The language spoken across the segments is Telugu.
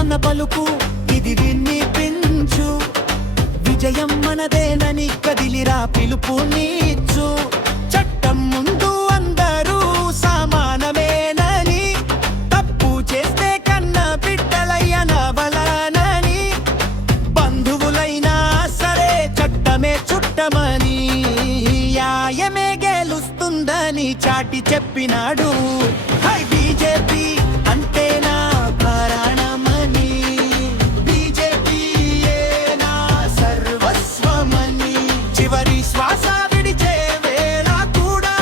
అన్న పలుకు ఇది వినిపించు, విజయం మనదేనని కదిలిరా పిలుపు నీచ్చు. చట్టం ముందు అందరూ సమానమేనని, తప్పు చేస్తే కన్న బిడ్డలయ్యనవలనని, బంధువులైనా సరే చట్టమే చుట్టమని, న్యాయమే గెలుస్తుందని చాటి చెప్పినాడు. హై బీజేపీ అంటేనా ప్రాణమని, బీజేపీయే నా సర్వస్వమని, చివరి శ్వాస విడిచే వేళ కూడా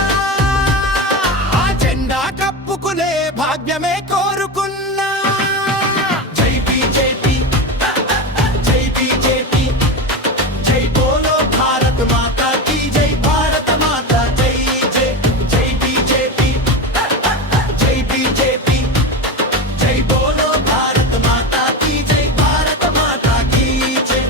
ఆ జెండా కప్పుకునే భాగ్యమే కోరుకున్నా. జై బీజేపీ, జై బీజేపీ, జై బోలో భారత్ మాతా కీ జై, భారత మాతా జై జై. జై బీజేపీ, జై బీజేపీ, జై బోలో భారత్ మాతా కీ జై, భారత మాతా కీ జై.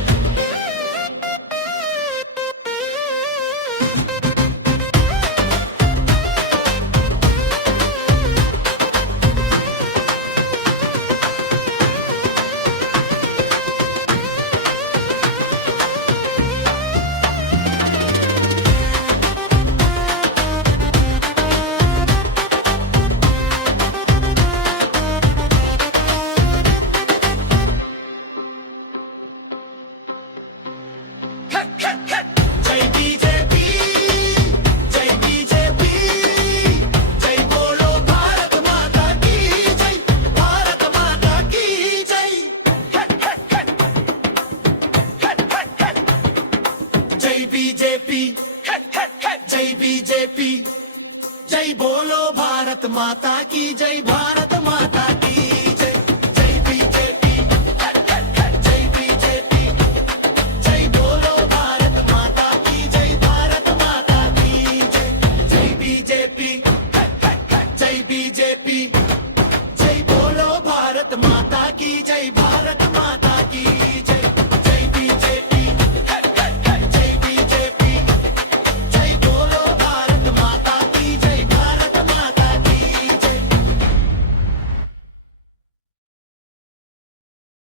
జై బీజేపీ, జై బీజేపీ, జై బోలో భారత్ మాతా కీ జై, భారత మాతా కీ జై. జై బీజేపీ, జై బీజేపీ, జై బోలో భారత్ మాతా కీ జై, భారత మాతా కీ జై. జై బీజేపీ, జై బీజేపీ, జై బోలో భారత్ మాతా కీ జై, భారత మాతా కీ జై. జై బీజేపీ, జై బీజేపీ, జై బోలో భారత్ మాతా కీ జై, భారత మాతా